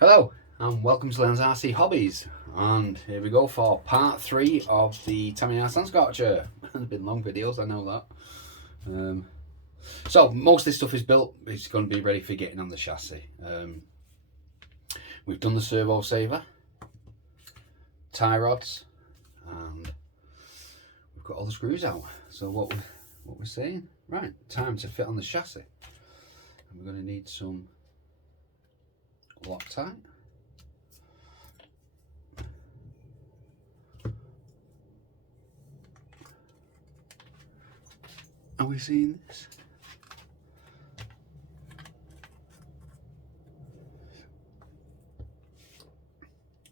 Hello and welcome to Len's RC Hobbies, and here we go for part 3 of the Tamiya scorcher. It's been long videos, I know that. So most of this stuff is built, it's going to be ready for getting on the chassis. We've done the servo saver, tie rods, and we've got all the screws out. So what we're saying, right, time to fit on the chassis. And we're going to need some Loctite. Are we seeing this?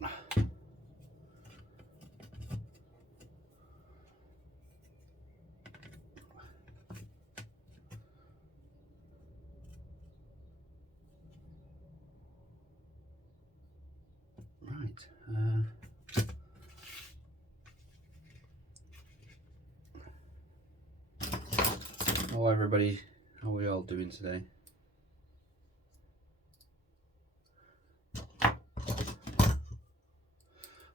Right. Hello everybody, how are we all doing today?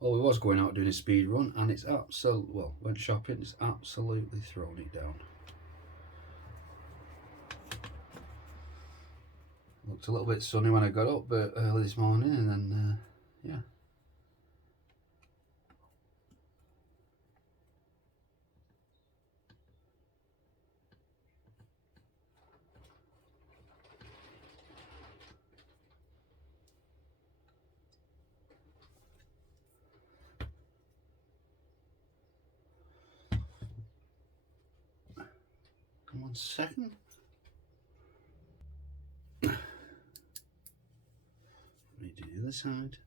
Well, we was going out doing a speed run and it's went shopping, it's absolutely thrown it down. Looked a little bit sunny when I got up early this morning, and then yeah. Come on, second. Let me do the other side.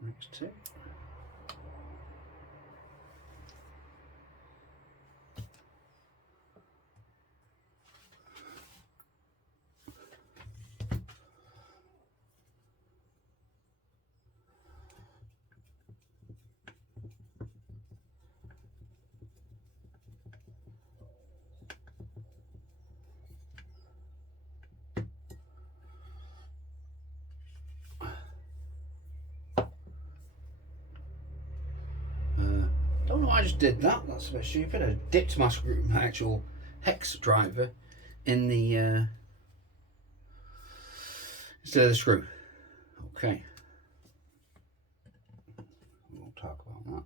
Next two. Don't know why I just did that. That's a bit stupid. I dipped my actual hex driver in the instead of the screw. Okay, we'll talk about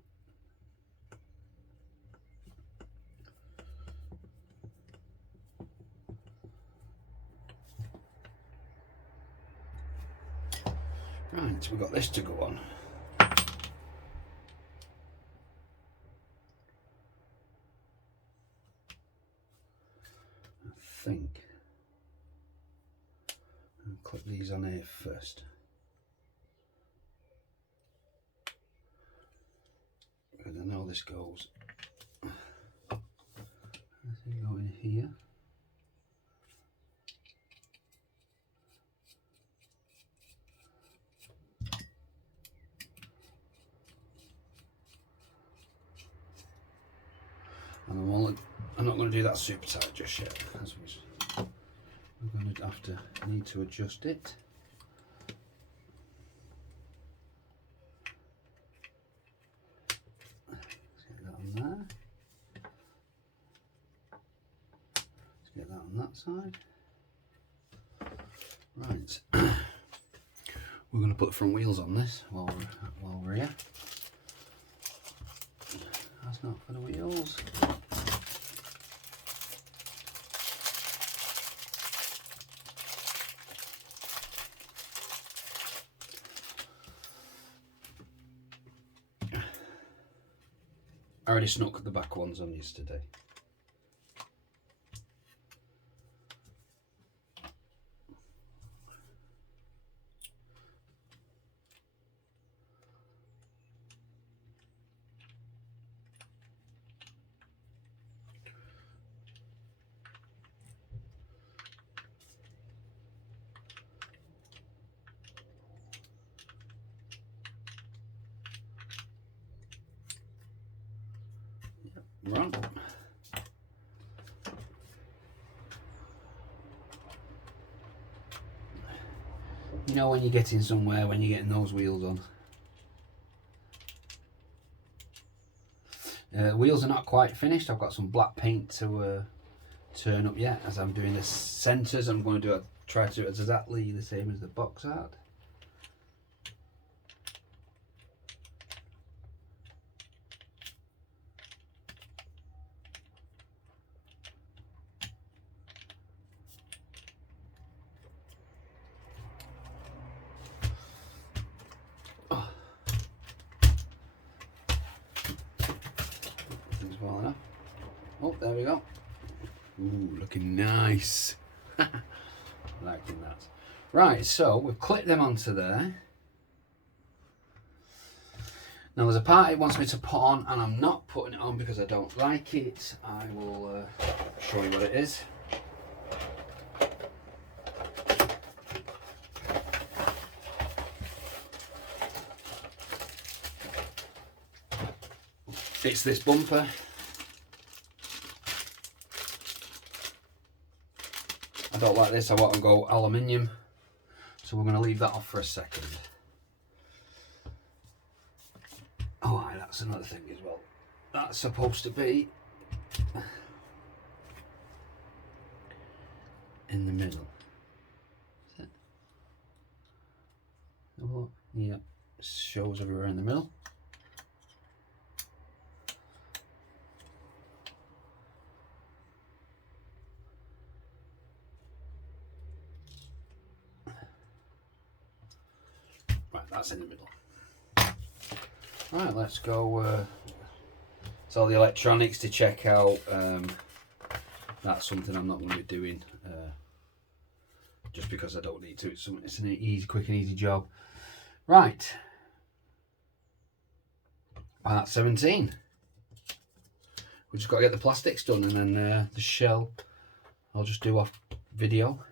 that. Right, we've got this to go on. I think I'll clip these on here first. Because I know this goes. I think go in here. And I'm not going to do that super tight just yet, as we're going to need to adjust it. Let's get that on there. Let's get that on that side. Right. We're going to put the front wheels on this while we're here. That's not for the wheels. already snuck the back ones on yesterday. Right. You know when you're getting somewhere when you're getting those wheels on. Wheels are not quite finished. I've got some black paint to turn up yet. As I'm doing the centres, I'm going to try to do it exactly the same as the box art. Well enough. Oh, there we go. Ooh, looking nice. Liking that. Right, so we've clipped them onto there. Now there's a part it wants me to put on, and I'm not putting it on because I don't like it. I will show you what it is. It's this bumper. I don't like this, I want to go aluminium, so we're going to leave that off for a second. Oh, that's another thing as well. That's supposed to be in the middle. Is it? Oh, yeah, shows everywhere in the middle. Right, that's in the middle. Right, let's go. It's all the electronics to check out. That's something I'm not going to be doing just because I don't need to. It's an easy, quick and easy job. Right, part 17. We just got to get the plastics done, and then the shell I'll just do off video.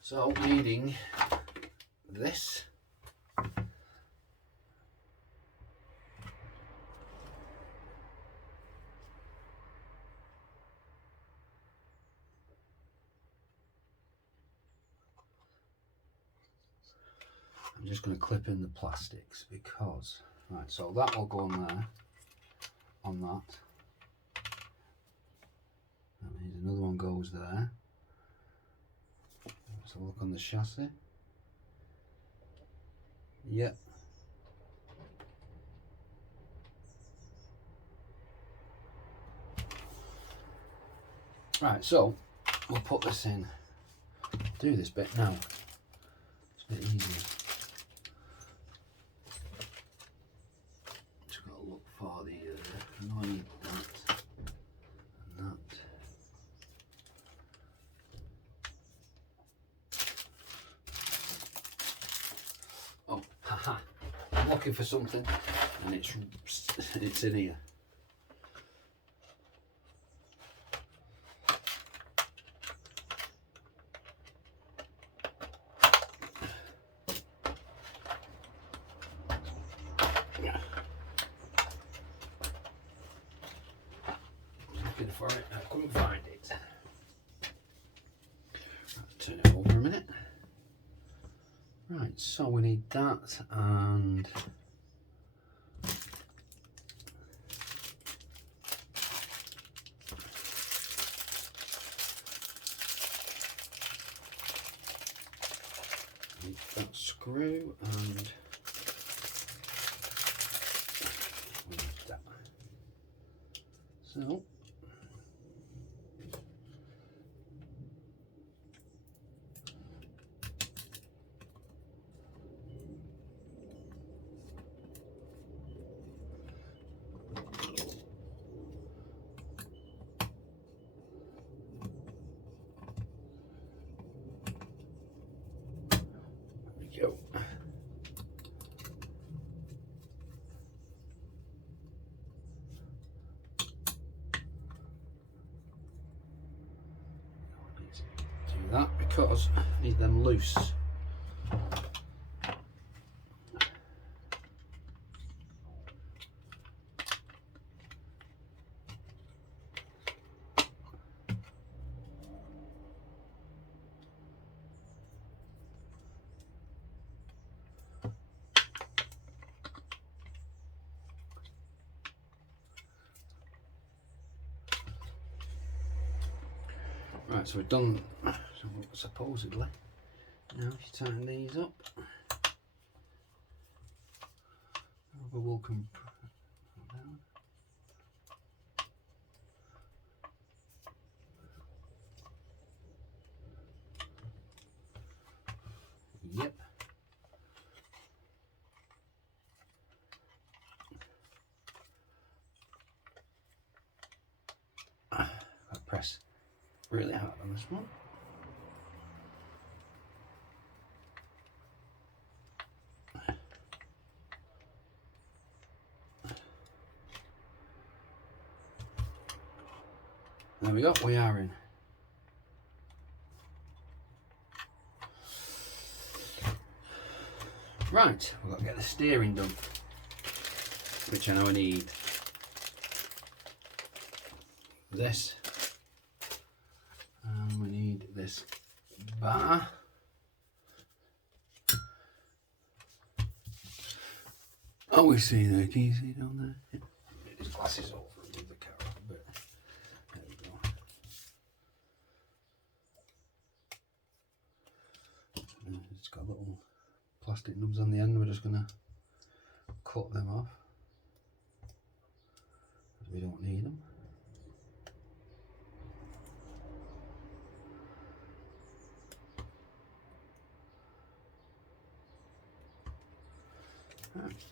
So needing this. I'm just going to clip in the plastics because, right, so that will go on there, on that. That means another one goes there. Let's have a look on the chassis. Yep. Right, so we'll put this in. Do this bit now. It's a bit easier. Just got to look for the annoying that and that. Oh, haha! I'm looking for something, and it's in here. Looking for it, I couldn't find it. Right, turn it over a minute. Right, so we need that and need that screw and we need that. So go. Do that because I need them loose. Right, so we've done, supposedly. Now if you tighten these up, rubber will come down. Yep. Got to press really hard on this one. There we go, we are in. Right, we've got to get the steering done, which I know I need this, and we need this bar. Oh, we see there, can you see down there? Yeah. Get his glasses over and move the camera a bit. There we go. It's got little plastic nubs on the end, we're just going to cut them off. We don't need them. Right.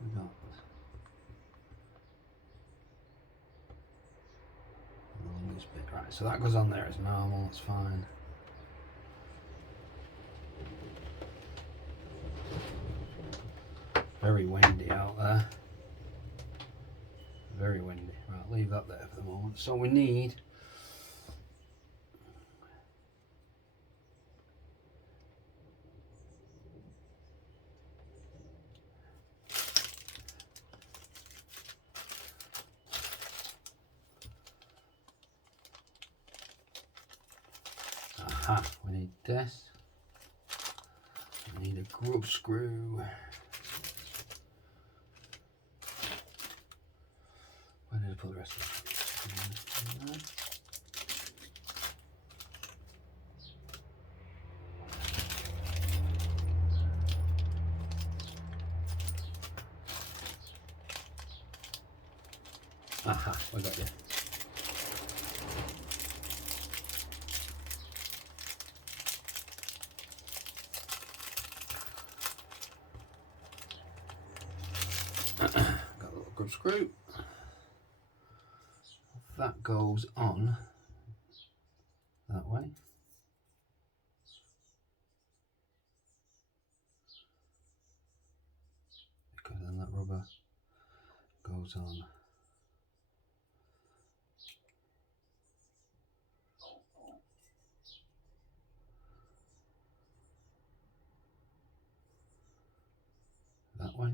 We got this bit, right? So that goes on there as normal. That's fine. Very windy out there. Very windy. Right, leave that there for the moment. So we need we need this. We need a grub screw. Where did I put the rest of it? Aha, we got you. Got a little grub screw. That goes on that way. Because then that rubber goes on that way.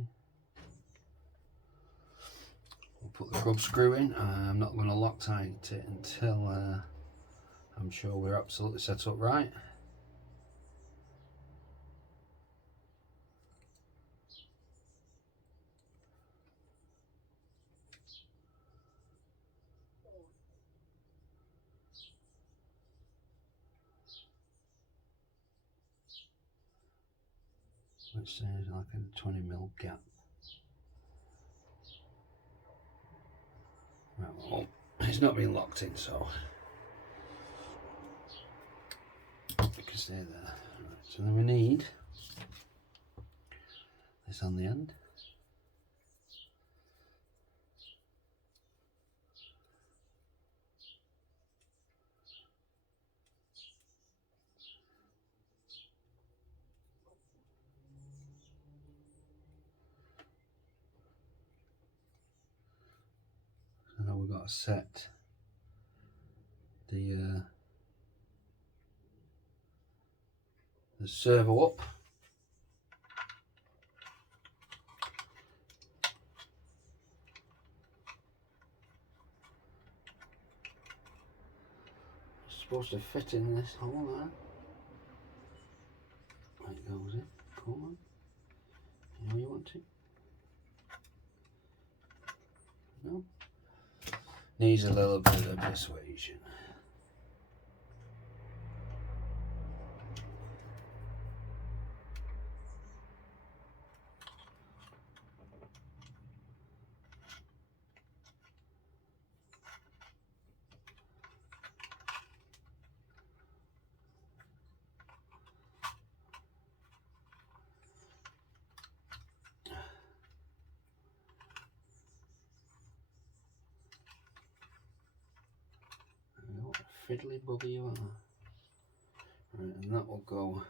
We'll put the grub screw in. I'm not going to Loctite it until I'm sure we're absolutely set up right. Which says like a 20mm gap. Right, well, it's not been locked in, so you can stay there. Right, so then we need this on the end. we've got to set the servo up. It's supposed to fit in this hole there. Right, it goes in. Come on. You know you want to? No? Needs a little bit of persuasion. What a fiddly bugger you are. Right, and that will go.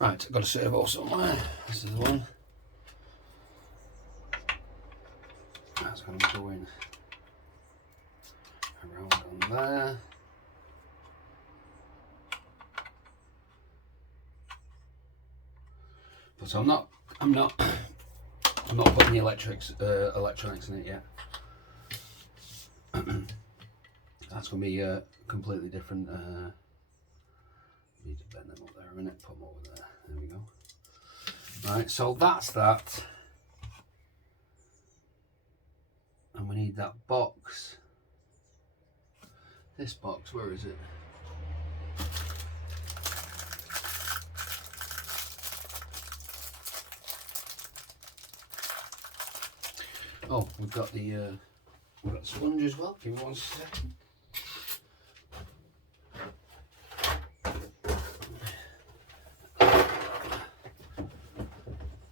Right, I've got a servo somewhere. This is the one. That's going to go in around on there. But I'm not putting the electronics in it yet. That's going to be completely different. Need to bend them up there a minute, put them over there. There we go. Right, so that's that. And we need that box. This box, where is it? Oh, we've got the sponge as well. Give me 1 second.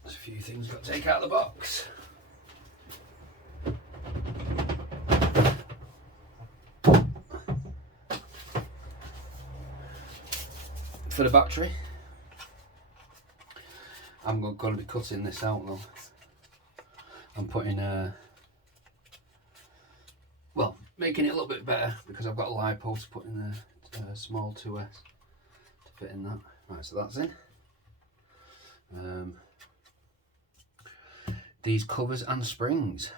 There's a few things got to take out of the box. For the battery, I'm going to be cutting this out though. I'm putting well, making it a little bit better because I've got a LiPo to put in a small 2S to fit in that. Right, so that's in. These covers and springs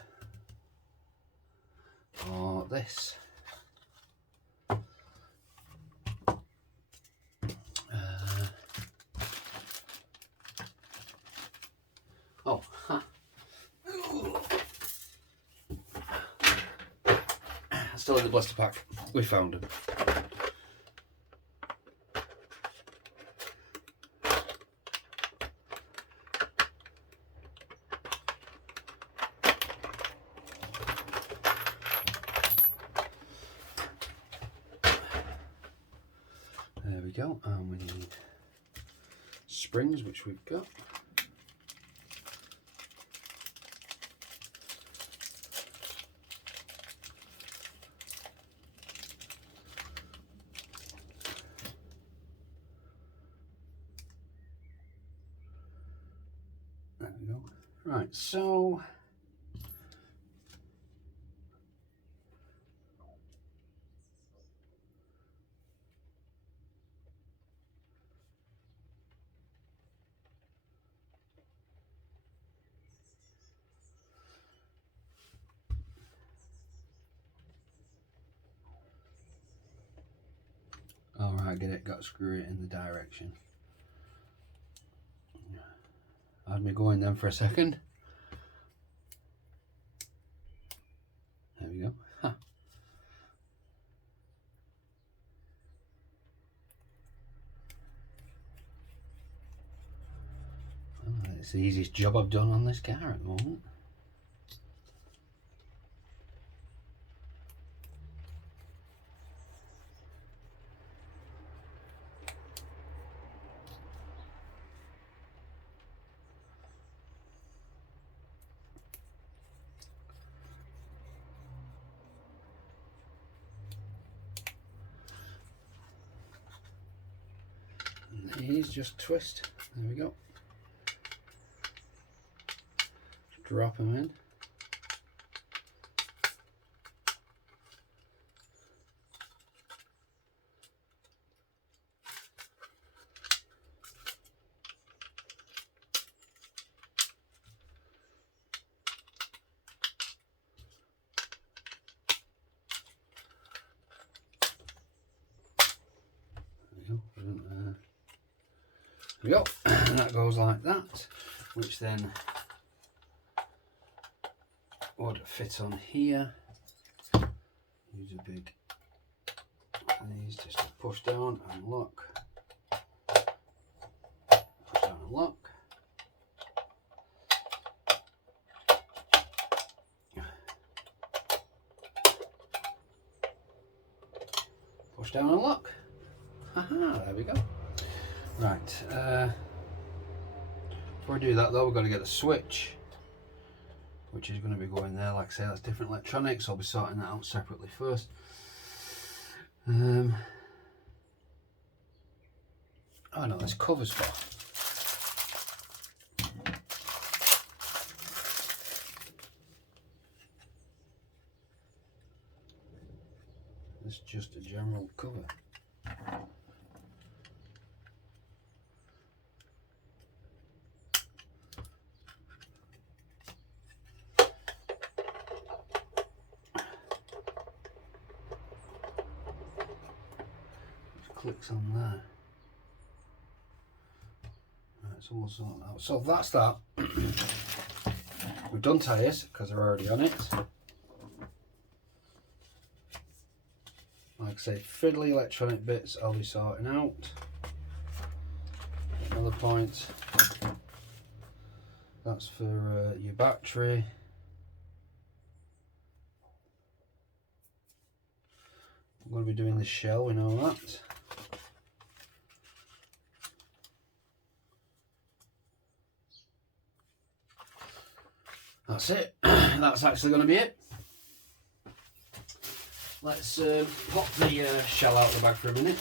are this. Oh, ha. Still in the blister pack. We found them. There we go, and we need springs, which we've got. There we go. Right, so alright, get it, got to screw it in the direction. Had me going then for a second. There we go. Huh. Oh, it's the easiest job I've done on this car at the moment. is just twist. There we go. Drop them in. There we go, and that goes like that, which then would fit on here. Use a big these just to push down and lock, push down and lock. Push down and lock. Haha, there we go. Right, before we do that though, we've got to get the switch, which is going to be going there. Like I say, that's different electronics. I'll be sorting that out separately first. Oh no, there's covers for. It's just a general cover. Clicks on there. Right, it's all sorted out. So that's that. We've done tyres because they're already on it. Like I say, fiddly electronic bits I'll be sorting out. Another point. That's for your battery. I'm going to be doing the shell, we know that. That's it. That's actually going to be it. Let's pop the shell out of the bag for a minute.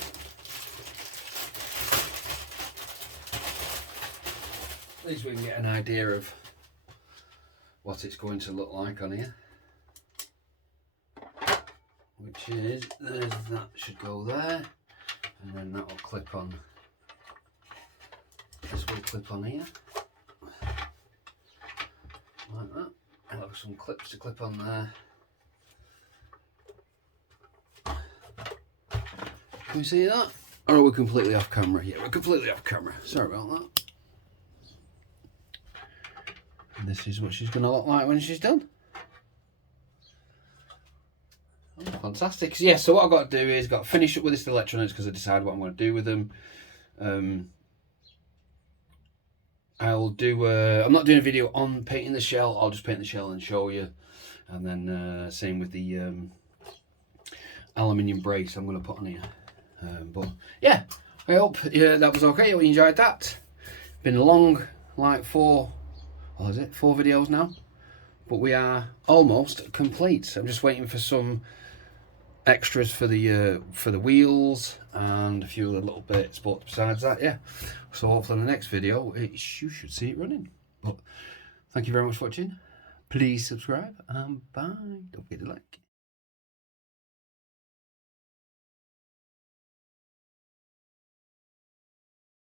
At least we can get an idea of what it's going to look like on here. Which is, that should go there, and then that will clip on. This will clip on here. Like that. I'll have some clips to clip on there. Can you see that? Or are we completely off camera? Yeah, we're completely off camera. Sorry about that. And this is what she's going to look like when she's done. Oh, fantastic. So, yeah, so what I've got to do is got to finish up with this electronics because I decided what I'm going to do with them. I'll do. I'm not doing a video on painting the shell. I'll just paint the shell and show you, and then same with the aluminium brace I'm going to put on here. But yeah, I hope that was okay. You enjoyed that. Been long, like 4 videos now, but we are almost complete. I'm just waiting for some extras for the wheels and a few other little bits, but besides that, yeah, so hopefully in the next video you should see it running. But thank you very much for watching. Please subscribe and bye. Don't forget to like.